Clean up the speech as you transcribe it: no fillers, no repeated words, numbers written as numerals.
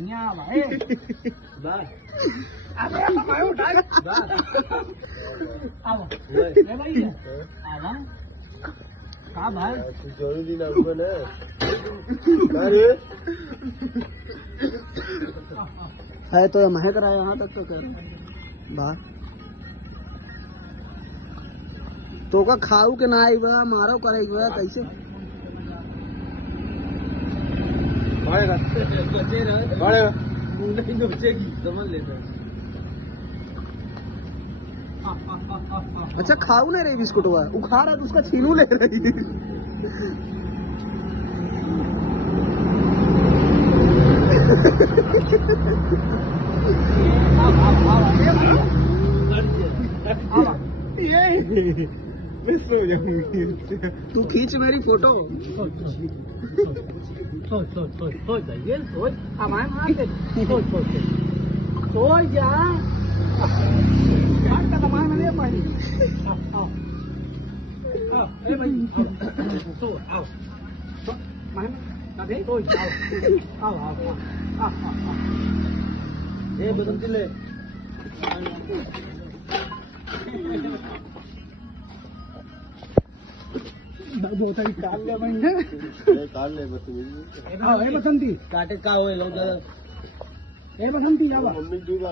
ન્યા ભાઈ બસ અરે તમારે ઉઠાય બસ આવો લે ભાઈ આવા का भाई जरूरी ना बने अरे है तो महक रहा है यहाँ तक तो कर बाहर तो का खाऊ के ना आई बा मारो करे बा कैसे बढ़ेगा बढ़ेगा नहीं नोचेगी समझ लेता अच्छा खाऊ नहीं रही बिस्कुट हुआ उखाड़ है तो उसका छीनू ले रही तू खींच मेरी photo thôi giải biến thôi hàm ái thôi dạ bán cái tầm ai mà liếc mày ê mày thôi mày là thế thôi ये बदल ले बहुत सारी काल ले मैं काल ले बस ए बसंती काटे का हुए लोग ए बसंती जावा मम्मी दूर